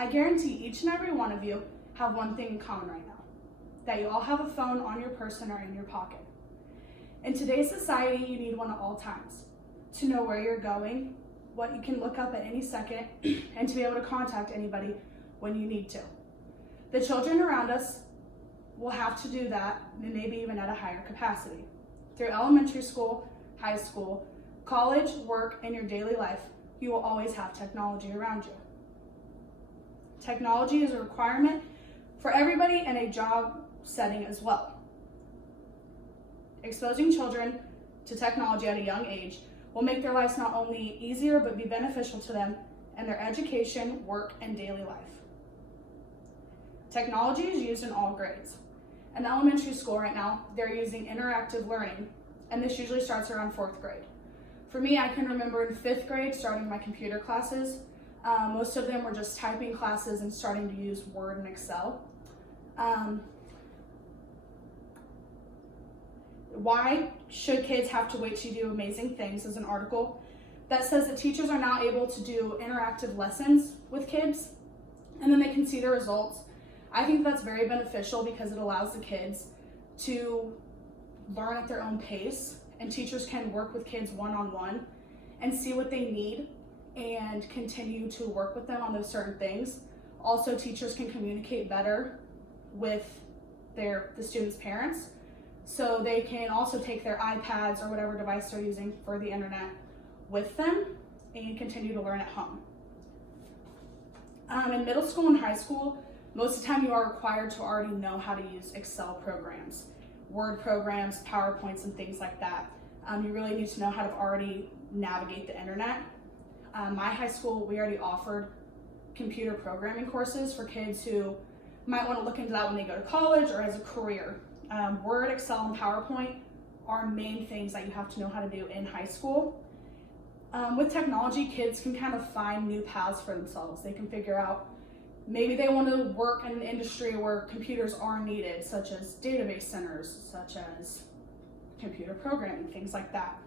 I guarantee each and every one of you have one thing in common right now, that you all have a phone on your person or in your pocket. In today's society, you need one at all times to know where you're going, what you can look up at any second, and to be able to contact anybody when you need to. The children around us will have to do that, and maybe even at a higher capacity. Through elementary school, high school, college, work, and your daily life, you will always have technology around you. Technology is a requirement for everybody in a job setting as well. Exposing children to technology at a young age will make their lives not only easier, but be beneficial to them in their education, work, and daily life. Technology is used in all grades. In elementary school right now, they're using interactive learning, and this usually starts around 4th grade. For me, I can remember in 5th grade starting my computer classes. Most of them were just typing classes and starting to use Word and Excel. Why should kids have to wait to do amazing things is an article that says that teachers are now able to do interactive lessons with kids, and then they can see the results. I think that's very beneficial because it allows the kids to learn at their own pace, and teachers can work with kids one-on-one and see what they need and continue to work with them on those certain things. Also, teachers can communicate better with the students' parents, so they can also take their iPads or whatever device they're using for the internet with them and continue to learn at home. In middle school and high school, most of the time you are required to already know how to use Excel programs, Word programs, PowerPoints, and things like that. You really need to know how to already navigate the internet. My high school, we already offered computer programming courses for kids who might want to look into that when they go to college or as a career. Word, Excel, and PowerPoint are main things that you have to know how to do in high school. With technology, kids can kind of find new paths for themselves. They can figure out maybe they want to work in an industry where computers are needed, such as database centers, such as computer programming, things like that.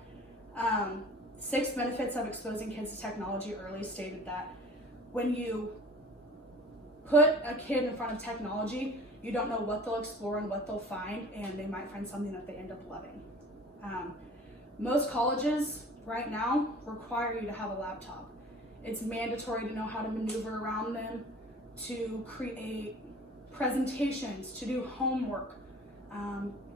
6 benefits of exposing kids to technology early stated that when you put a kid in front of technology, you don't know what they'll explore and what they'll find, and they might find something that they end up loving. Most colleges right now require you to have a laptop. It's mandatory to know how to maneuver around them, to create presentations, to do homework,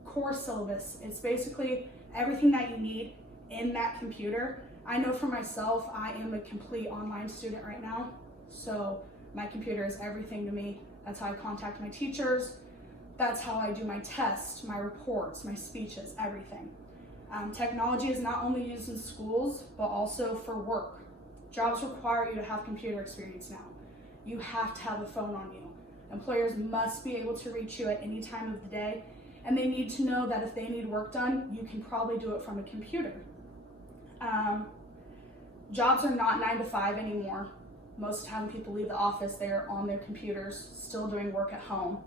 course syllabus. It's basically everything that you need in that computer. I know for myself, I am a complete online student right now, so my computer is everything to me. That's how I contact my teachers. That's how I do my tests, my reports, my speeches, everything. Technology is not only used in schools, but also for work. Jobs require you to have computer experience now. You have to have a phone on you. Employers must be able to reach you at any time of the day, and they need to know that if they need work done, you can probably do it from a computer. Jobs are not 9 to 5 anymore. Most of the time people leave the office, they're on their computers, still doing work at home,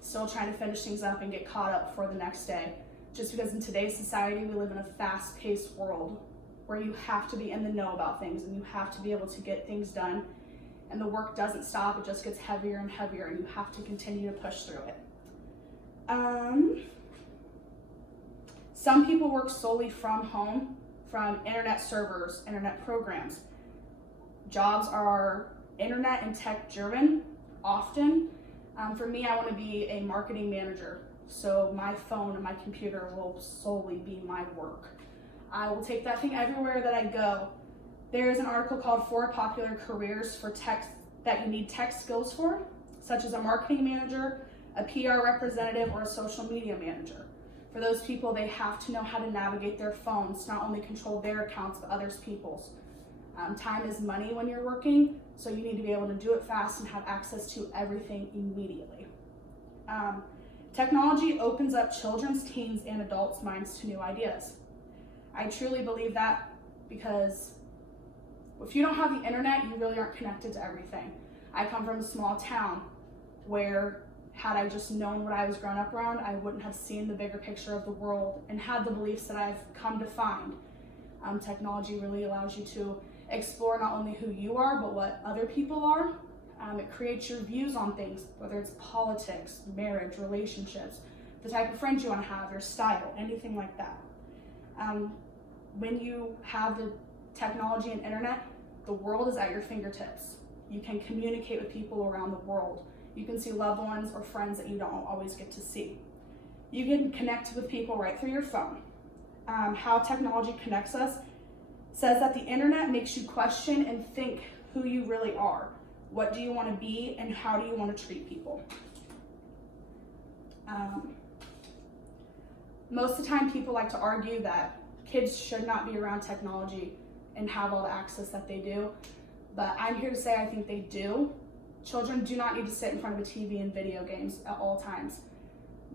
still trying to finish things up and get caught up for the next day. Just because in today's society, we live in a fast-paced world where you have to be in the know about things and you have to be able to get things done, and the work doesn't stop, it just gets heavier and heavier, and you have to continue to push through it. Some people work solely from home, from internet servers, internet programs. Jobs are internet and tech driven often. For me, I want to be a marketing manager, so my phone and my computer will solely be my work. I will take that thing everywhere that I go. There's an article called 4 Popular Careers for Tech that you need tech skills for, such as a marketing manager, a PR representative, or a social media manager. For those people, they have to know how to navigate their phones, not only control their accounts, but others people's. Time is money when you're working, so you need to be able to do it fast and have access to everything immediately. Technology opens up children's, teens, and adults' minds to new ideas. I truly believe that because if you don't have the internet, you really aren't connected to everything. I come from a small town where had I just known what I was growing up around, I wouldn't have seen the bigger picture of the world and had the beliefs that I've come to find. Technology really allows you to explore not only who you are, but what other people are. It creates your views on things, whether it's politics, marriage, relationships, the type of friends you want to have, your style, anything like that. When you have the technology and internet, the world is at your fingertips. You can communicate with people around the world. You can see loved ones or friends that you don't always get to see. You can connect with people right through your phone. How technology connects us says that the internet makes you question and think who you really are. What do you want to be and how do you want to treat people? Most of the time people like to argue that kids should not be around technology and have all the access that they do, but I'm here to say I think they do. Children do not need to sit in front of a TV and video games at all times.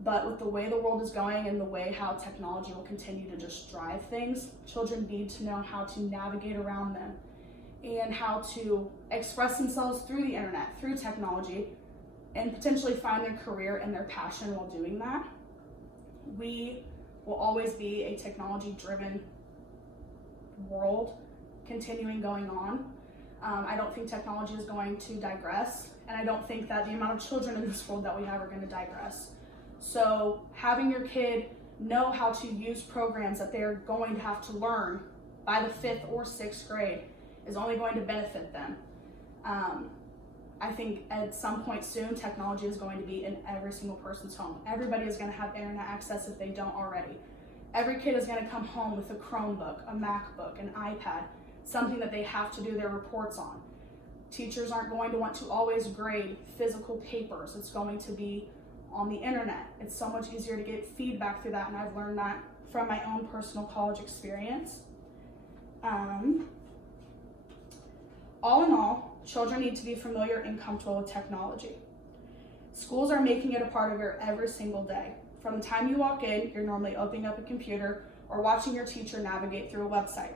But with the way the world is going and the way how technology will continue to just drive things, children need to know how to navigate around them and how to express themselves through the internet, through technology, and potentially find their career and their passion while doing that. We will always be a technology-driven world continuing going on. I don't think technology is going to digress, and I don't think that the amount of children in this world that we have are going to digress. So having your kid know how to use programs that they're going to have to learn by the 5th or 6th grade is only going to benefit them. I think at some point soon, technology is going to be in every single person's home. Everybody is going to have internet access if they don't already. Every kid is going to come home with a Chromebook, a MacBook, an iPad, something that they have to do their reports on. Teachers aren't going to want to always grade physical papers. It's going to be on the internet. It's so much easier to get feedback through that, and I've learned that from my own personal college experience. All in all, children need to be familiar and comfortable with technology. Schools are making it a part of your every single day. From the time you walk in, you're normally opening up a computer or watching your teacher navigate through a website.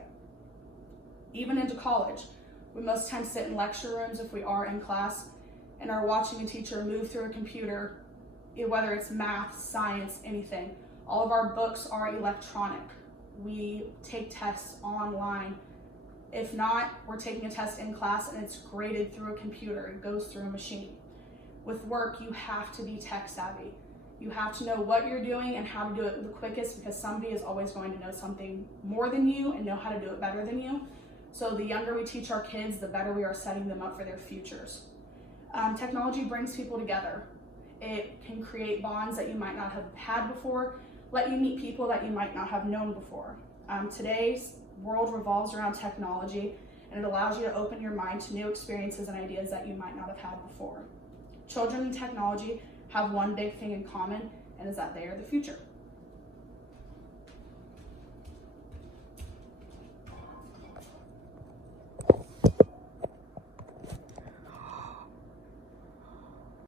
Even into college, we most times sit in lecture rooms if we are in class and are watching a teacher move through a computer, whether it's math, science, anything. All of our books are electronic. We take tests online. If not, we're taking a test in class and it's graded through a computer. It goes through a machine. With work, you have to be tech savvy. You have to know what you're doing and how to do it the quickest, because somebody is always going to know something more than you and know how to do it better than you. So the younger we teach our kids, the better we are setting them up for their futures. Technology brings people together. It can create bonds that you might not have had before, let you meet people that you might not have known before. Today's world revolves around technology, and it allows you to open your mind to new experiences and ideas that you might not have had before. Children and technology have one big thing in common, and is that they are the future.